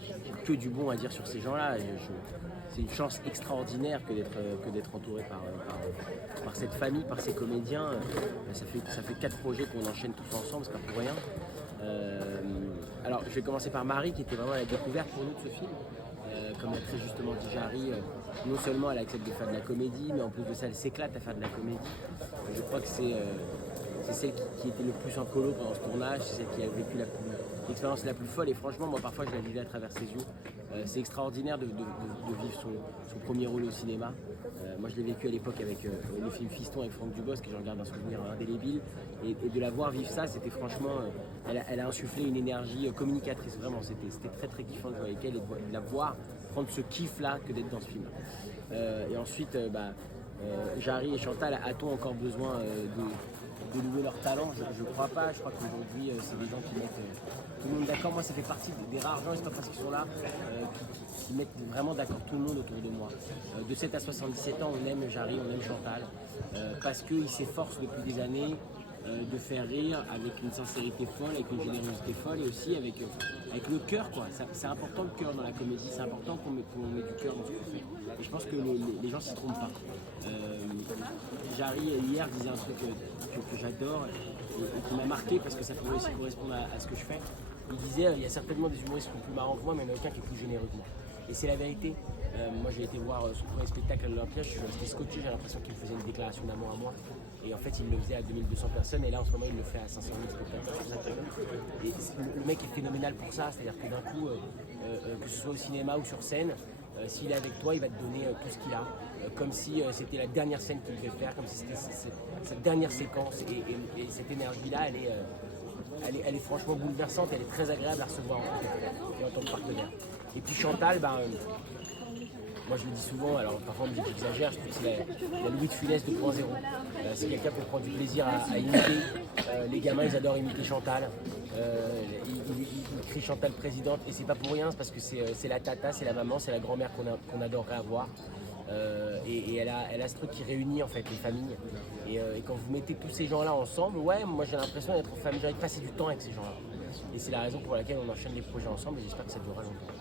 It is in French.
J'ai que du bon à dire sur ces gens-là. C'est une chance extraordinaire que d'être entouré par cette famille, par ces comédiens. Ça fait 4 projets qu'on enchaîne tous ensemble, c'est pas pour rien. Alors je vais commencer par Marie qui était vraiment à la découverte pour nous de ce film. Comme l'a très justement dit Jarry, non seulement elle accepte de faire de la comédie, mais en plus de ça elle s'éclate à faire de la comédie. Je crois que c'est celle qui était le plus en colo pendant ce tournage, c'est celle qui a vécu l'expérience la plus folle et franchement moi parfois je la vivais à travers ses yeux. C'est extraordinaire de vivre son premier rôle au cinéma. Moi je l'ai vécu à l'époque avec le film Fiston avec Franck Dubosc que je regarde un souvenir indélébile et de la voir vivre ça c'était franchement, elle a insufflé une énergie communicatrice vraiment, c'était très très kiffant de jouer avec elle et de la voir prendre ce kiff là que d'être dans ce film. Et ensuite Jarry et Chantal, a-t-on encore besoin de louer leur talent? Je crois pas, je crois qu'aujourd'hui c'est des gens qui mettent tout le monde d'accord. Moi ça fait partie des rares gens, et c'est pas parce qu'ils sont là, qui mettent vraiment d'accord tout le monde autour de moi. De 7 à 77 ans on aime Jarry, on aime Chantal, parce qu'ils s'efforcent depuis des années de faire rire avec une sincérité folle, avec une générosité folle et aussi avec le cœur quoi. C'est important le cœur dans la comédie, c'est important qu'on met du cœur dans ce qu'on fait. Et je pense que les gens s'y trompent pas. Jarry hier disait un truc que j'adore et qui m'a marqué parce que ça pourrait aussi correspondre à ce que je fais. Il disait il y a certainement des humoristes qui sont plus marrants que moi mais il n'y en a aucun qui est plus généreux que moi. Et c'est la vérité. Moi j'ai été voir son premier spectacle à l'Olympia, je suis resté scotché, j'ai l'impression qu'il me faisait une déclaration d'amour à moi. Et en fait il le faisait à 2200 personnes et là en ce moment il le fait à 500 000 spectateurs. Et le mec est phénoménal pour ça, c'est-à-dire que d'un coup, que ce soit au cinéma ou sur scène, s'il est avec toi, il va te donner tout ce qu'il a, comme si c'était la dernière scène qu'il devait faire, comme si c'était cette dernière séquence. Et cette énergie-là, elle est franchement bouleversante, elle est très agréable à recevoir en tant que partenaire. Et puis Chantal, moi je le dis souvent, alors parfois on me dit que j'exagère, je trouve que c'est la Louis de Funès 2.0. C'est quelqu'un qui prend du plaisir à imiter. Les gamins ils adorent imiter Chantal. Ils crient Chantal présidente et c'est pas pour rien, c'est parce que c'est la tata, c'est la maman, c'est la grand-mère qu'on adorerait avoir. Et elle a ce truc qui réunit en fait les familles. Et quand vous mettez tous ces gens-là ensemble, ouais, moi j'ai l'impression d'être en famille, j'ai envie de passer du temps avec ces gens-là. Et c'est la raison pour laquelle on enchaîne les projets ensemble et j'espère que ça durera longtemps.